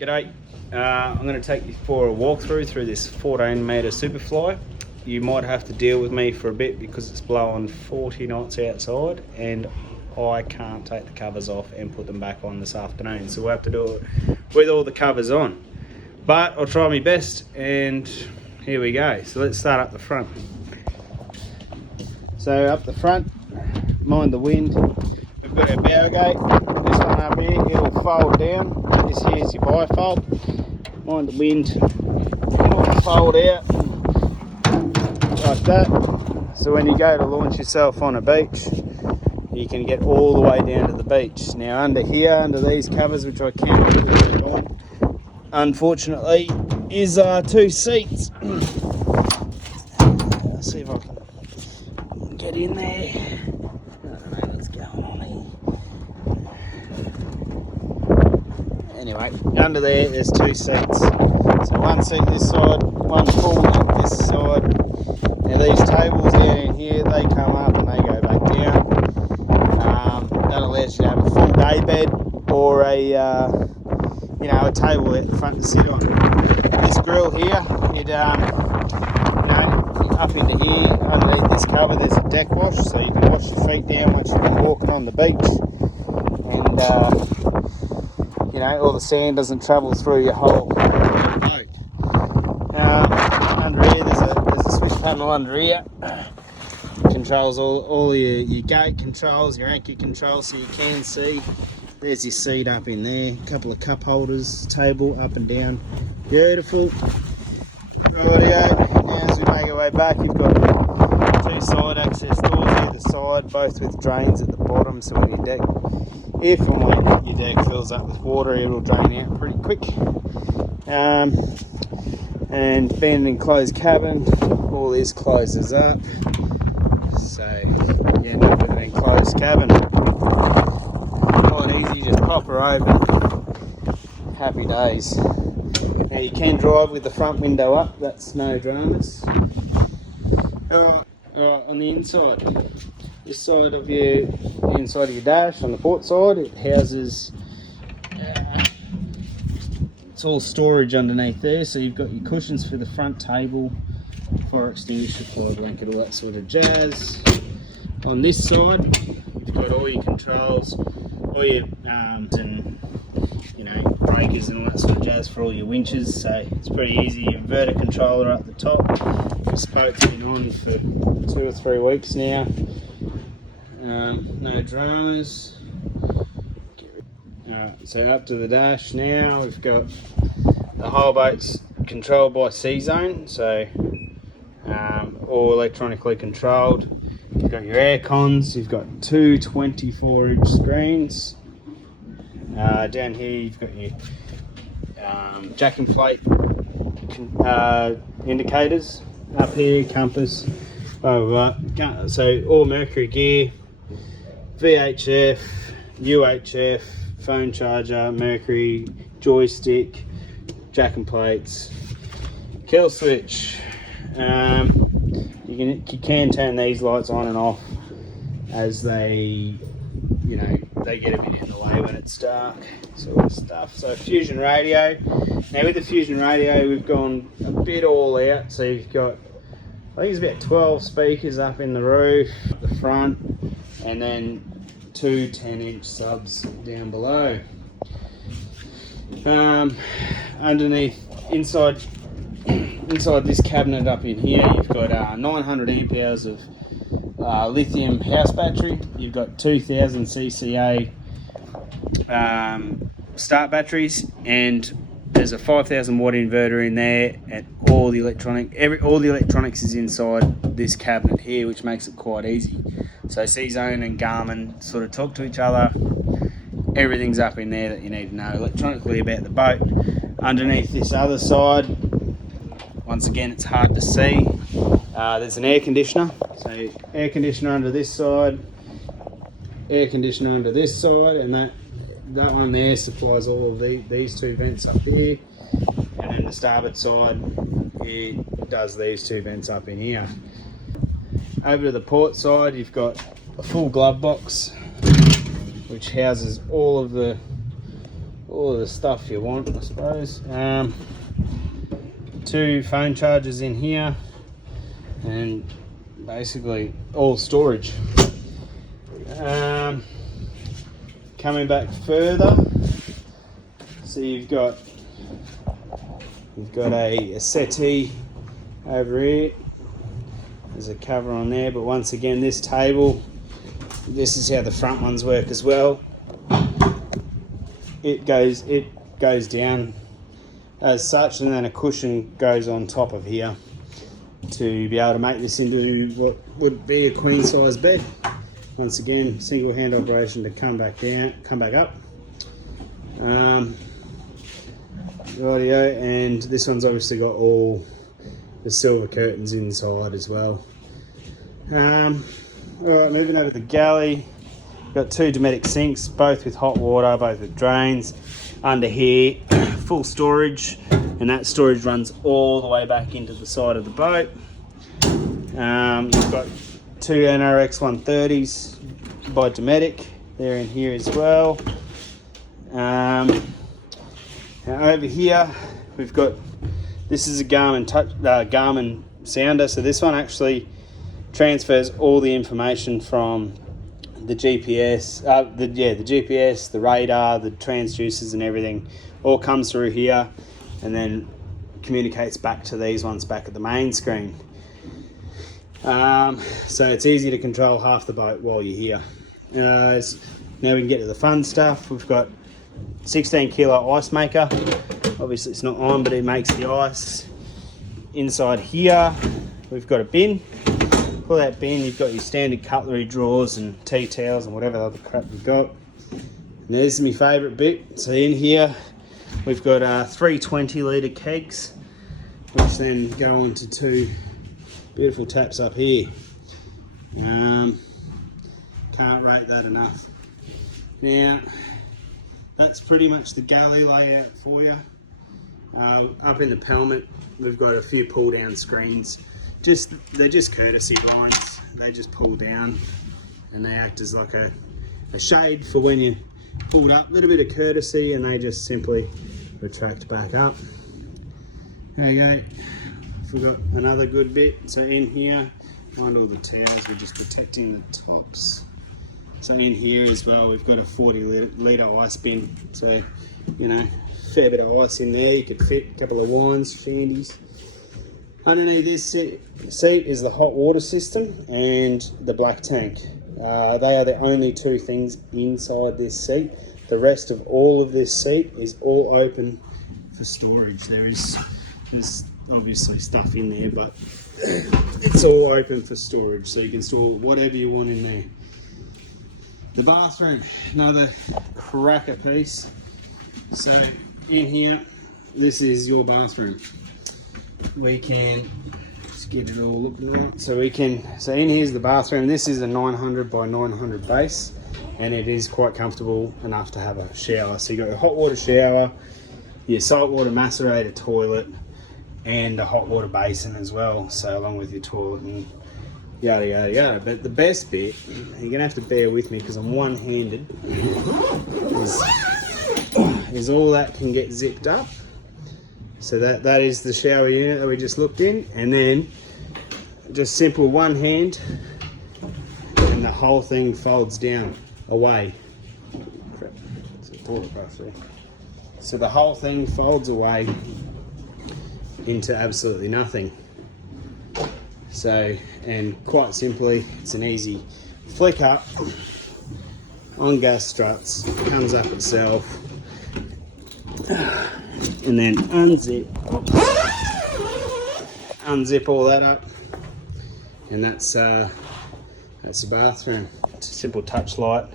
G'day, I'm going to take you for a walkthrough through this 14 metre Superfly. You might have to deal with me for a bit because it's blowing 40 knots outside and I can't take the covers off and put them back on this afternoon, so we'll have to do it with all the covers on. But I'll try my best, and here we go. So let's start up the front. So up the front, mind the wind, we've got our bow gate. This one up here, it'll fold down. This here's your bifold. Mind the wind, it'll fold out like that. So when you go to launch yourself on a beach, you can get all the way down to the beach. Now under here, under these covers, which I can't put it on, unfortunately, is 2 seats. Let's see if I can get in there. I don't know what's going on here. Anyway, under there's 2 seats. So one seat this side, one full length this side. Now these tables down in here, they come up and they go back down. That allows you to have a full day bed or a a table at the front to sit on. This grill here, up into here, underneath this cover, there's a deck wash, so you can wash your feet down once you've been walking on the beach, and all the sand doesn't travel through your whole boat. Under here, there's a switch panel under here. Controls all your gate controls, your anchor controls, so you can see. There's your seat up in there, a couple of cup holders, table up and down, beautiful. Rightio, now as we make our way back, you've got 2 side access doors either side, both with drains at the bottom, so when your deck, if and when your deck fills up with water, it'll drain out pretty quick. And being an enclosed cabin, all this closes up. So you end up with an enclosed cabin. Quite easy, just pop her open. Happy days. Now you can drive with the front window up, that's no dramas. Alright, on the inside. This side of the inside of your dash, on the port side, it houses it's all storage underneath there, so you've got your cushions for the front table, fire extinguisher, fire blanket, all that sort of jazz. On this side, you've got all your controls, all your and breakers and all that sort of jazz for all your winches. So it's pretty easy. Inverter controller up the top. This boat's been on for 2 or 3 weeks now. No dramas. So up to the dash now. We've got the whole boat's controlled by C-Zone, so all electronically controlled. You've got your air cons, you've got 2 24-inch screens. Down here you've got your jack and plate indicators. Up here, compass, blah, blah, blah. So all Mercury gear, VHF, UHF, phone charger, Mercury, joystick, jack and plates, kill switch. You can turn these lights on and off as they get a bit in the way when it's dark, sort of stuff. So fusion radio. Now with the fusion radio, we've gone a bit all out. So you've got, I think it's about 12 speakers up in the roof, the front, and then 2 10-inch subs down below. Underneath, inside this cabinet up in here, you've got 900 amp hours of lithium house battery. You've got 2000 CCA start batteries, and there's a 5000 watt inverter in there, and all the electronics is inside this cabinet here, which makes it quite easy. So C-Zone and Garmin sort of talk to each other. Everything's up in there that you need to know electronically about the boat. Underneath this other side, once again, it's hard to see. There's an air conditioner. So air conditioner under this side, air conditioner under this side, and that one there supplies all of these 2 vents up here. And then the starboard side, it does these 2 vents up in here. Over to the port side, you've got a full glove box, which houses all all the stuff you want, I suppose. 2 phone chargers in here, and basically all storage. Coming back further, so you've got a settee over here. There's a cover on there, but once again, this table, this is how the front ones work as well. It goes down as such, and then a cushion goes on top of here to be able to make this into what would be a queen size bed. Once again, single hand operation to come back down, come back up. Rightio, and this one's obviously got all the silver curtains inside as well. Alright, moving over to the galley. Got 2 Dometic sinks, both with hot water, both with drains. Under here, full storage, and that storage runs all the way back into the side of the boat. You've got 2 NRX 130s by Dometic, they're in here as well. Now over here, we've got, this is a Garmin sounder, so this one actually transfers all the information from the GPS, the GPS, the radar, the transducers and everything all comes through here, and then communicates back to these ones back at the main screen. So it's easy to control half the boat while you're here. Now we can get to the fun stuff. We've got 16 kilo ice maker. Obviously it's not on, but it makes the ice. Inside here, we've got a bin. Pull that bin, you've got your standard cutlery drawers and tea towels and whatever other crap you've got. And there's my favourite bit. So in here, we've got 3 20-litre kegs, which then go onto 2 beautiful taps up here. Can't rate that enough. Now, that's pretty much the galley layout for you. Up in the pelmet, we've got a few pull down screens. They're just courtesy blinds. They just pull down and they act as like a shade for when you pulled up. A little bit of courtesy, and they just simply retract back up. There you go. Forgot another good bit. So in here, behind all the towels, we're just protecting the tops. So in here as well, we've got a 40-litre ice bin. So, you know, fair bit of ice in there. You could fit a couple of wines, shandies. Underneath this seat is the hot water system and the black tank. They are the only 2 things inside this seat. The rest of all of this seat is all open for storage. There's obviously stuff in there, but it's all open for storage, so you can store whatever you want in there. The bathroom, another cracker piece. So in here, this is your bathroom. We can just get it all looked at. So in here's the bathroom. This is a 900 by 900 base, and it is quite comfortable enough to have a shower. So you've got a hot water shower, your saltwater macerator toilet, and a hot water basin as well, so along with your toilet and yada yada yada. But the best bit, you're gonna have to bear with me because I'm one-handed, is all that can get zipped up. So that is the shower unit that we just looked in, and then just simple one hand and the whole thing folds down away. Crap, it's a toilet brush there. So the whole thing folds away into absolutely nothing. So, and quite simply, it's an easy flick up on gas struts, comes up itself, and then unzip all that up, and that's your bathroom. It's a simple touch light.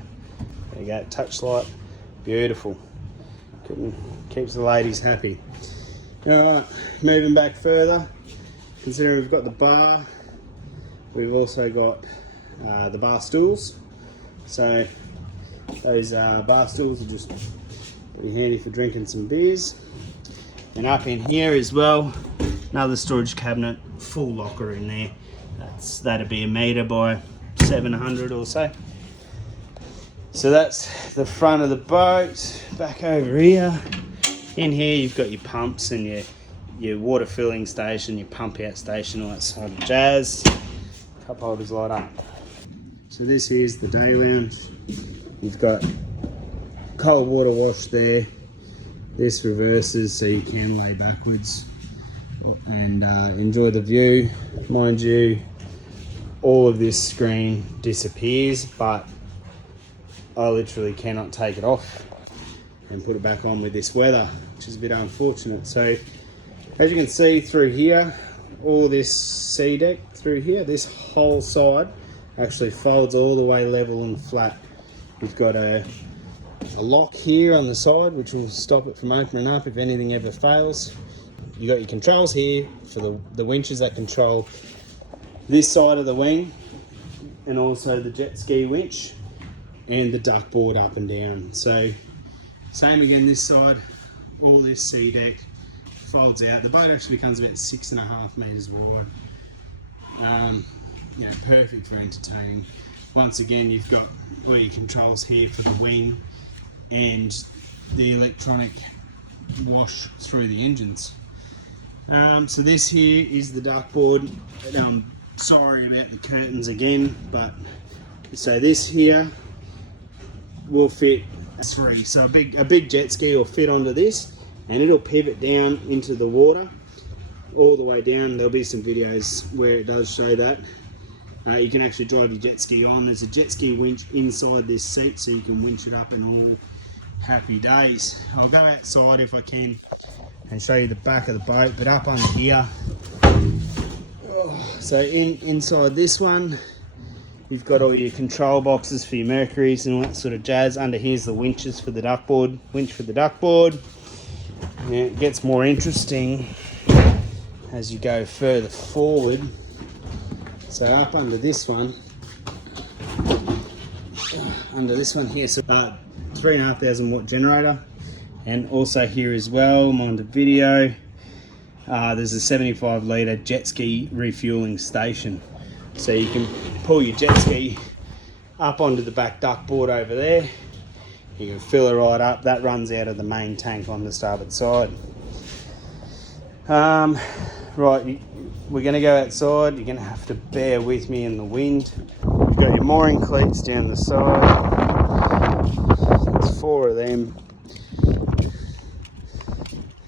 There you go, touch light, beautiful. Keeps the ladies happy. Alright, moving back further, considering we've got the bar, we've also got the bar stools. So those bar stools are just pretty handy for drinking some beers. And up in here as well, another storage cabinet, full locker in there. That'd be 1 metre by 700 or so. So that's the front of the boat. Back over here. In here you've got your pumps and your water filling station, your pump out station, all that sort of jazz. Cup holders light up. So this here's the day lounge. You've got cold water wash there. This reverses so you can lay backwards and enjoy the view. Mind you, all of this screen disappears, but I literally cannot take it off and put it back on with this weather, which is a bit unfortunate. So as you can see through here, all this sea deck through here, this whole side actually folds all the way level and flat. You've got a lock here on the side which will stop it from opening up if anything ever fails. You got your controls here for the winches that control this side of the wing, and also the jet ski winch and the duck board up and down. So same again this side, all this sea deck folds out. The boat actually becomes about 6.5 meters wide. You know, perfect for entertaining. Once again, you've got all your controls here for the wing and the electronic wash through the engines. So this here is the duck board. Sorry about the curtains again, but so this here will fit 3. So a big jet ski will fit onto this, and it'll pivot down into the water all the way down. There'll be some videos where it does show that. You can actually drive your jet ski on. There's a jet ski winch inside this seat, so you can winch it up in all happy days. I'll go outside if I can and show you the back of the boat, but up under here, so inside this one, you've got all your control boxes for your Mercuries and all that sort of jazz. Under here's the winches for the duck board, winch for the duck board. And it gets more interesting as you go further forward. So up under this one here, so 3,500 watt generator, and also here as well, mind the video, there's a 75 litre jet ski refueling station. So you can pull your jet ski up onto the back duck board over there. You can fill it right up. That runs out of the main tank on the starboard side. Right, we're going to go outside. You're going to have to bear with me in the wind. You've got your mooring cleats down the side. There's 4 of them.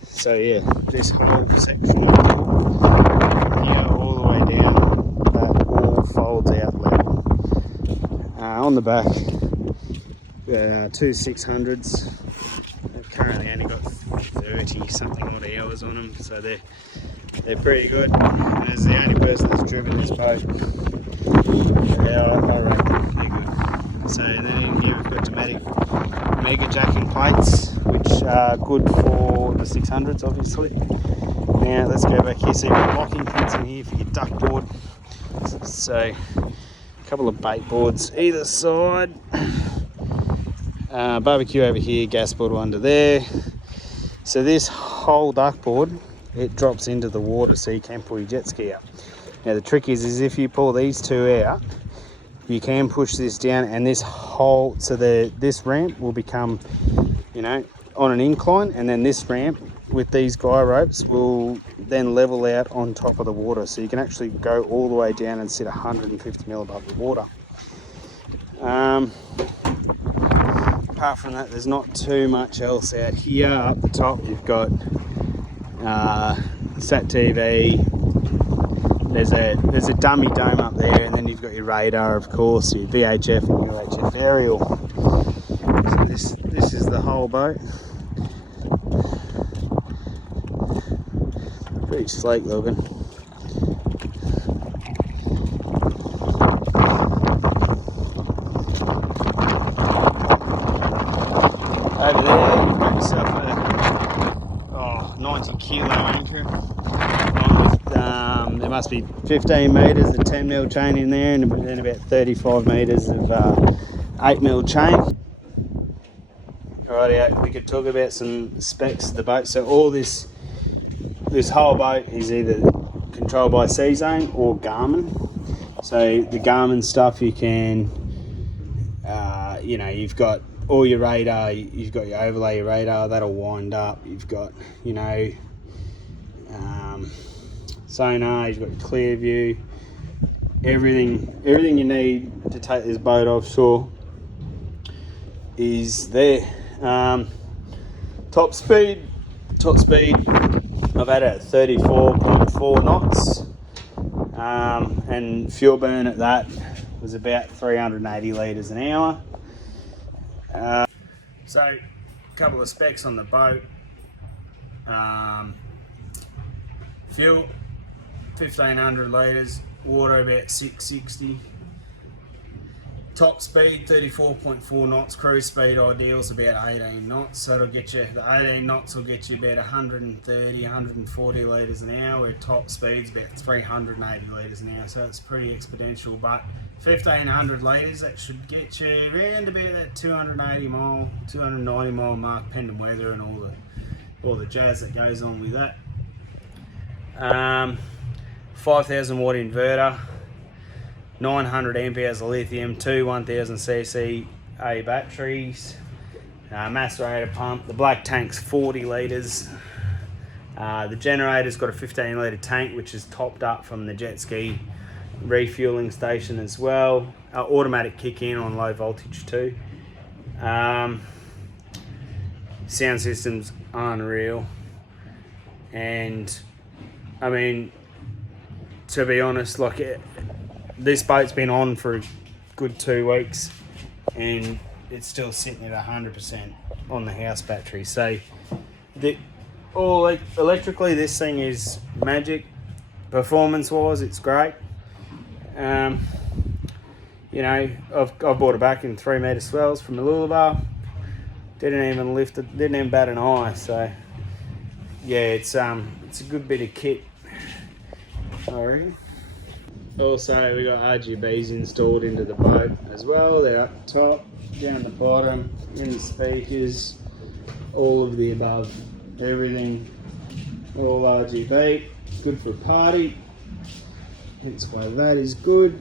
So yeah, this whole section from here all the way down, that all folds out level. On the back, 2 600s. They've currently only got 30 something odd hours on them, so they're pretty good. And as the only person that's driven this boat, yeah, I reckon they're good. So then in here we've got Dometic mega jacking plates, which are good for the 600s obviously. Now let's go back here. So you've got locking pins in here for your duck board. So a couple of bait boards either side. Barbecue over here, gas bottle under there. So this whole duck board, it drops into the water so you can pull your jet ski up. Now the trick is if you pull these 2 out, you can push this down, and this whole, so this ramp will become, you know, on an incline, and then this ramp with these guy ropes will then level out on top of the water, so you can actually go all the way down and sit 150 mil above the water. Apart from that, there's not too much else out here. Up the top you've got Sat TV, there's a dummy dome up there, and then you've got your radar, of course, your VHF and UHF aerial. So this is the whole boat. Pretty sleek looking. Over there you've got yourself a 90 kilo anchor. There must be 15 metres of 10 mil chain in there, and then about 35 metres of 8 mil chain. Alrighty, we could talk about some specs of the boat. So all this whole boat is either controlled by C-Zone or Garmin. So the Garmin stuff you can you know, you've got all your radar, you've got your overlay, your radar, that'll wind up. You've got, you know, sonar, you've got your clear view, everything you need to take this boat offshore is there. Top speed, I've had it at 34.4 knots, and fuel burn at that was about 380 litres an hour. So a couple of specs on the boat. Fuel 1500 litres, water about 660. Top speed 34.4 knots, cruise speed ideal is about 18 knots, so it'll get you, the 18 knots will get you about 130, 140 litres an hour, where top speed's about 380 litres an hour, so it's pretty exponential. But 1500 litres, that should get you around about that 280 mile, 290 mile mark, depending weather and all the jazz that goes on with that. 5000 watt inverter, 900 amp hours of lithium, two 1000cc A batteries, macerator pump. The black tank's 40 litres. The generator's got a 15 litre tank, which is topped up from the jet ski refueling station as well. Automatic kick in on low voltage too. Sound system's unreal, and I mean, to be honest, like this boat's been on for a good 2 weeks and it's still sitting at 100% on the house battery. So electrically, this thing is magic. Performance wise, it's great. You know, I've brought it back in 3 metre swells from Alulubar. Didn't even lift it, didn't even bat an eye. So yeah, it's a good bit of kit, I reckon. Also, we got RGBs installed into the boat as well. They're up top, down the bottom, in the speakers, all of the above, everything, all RGB. Good for a party. Hence why that is good.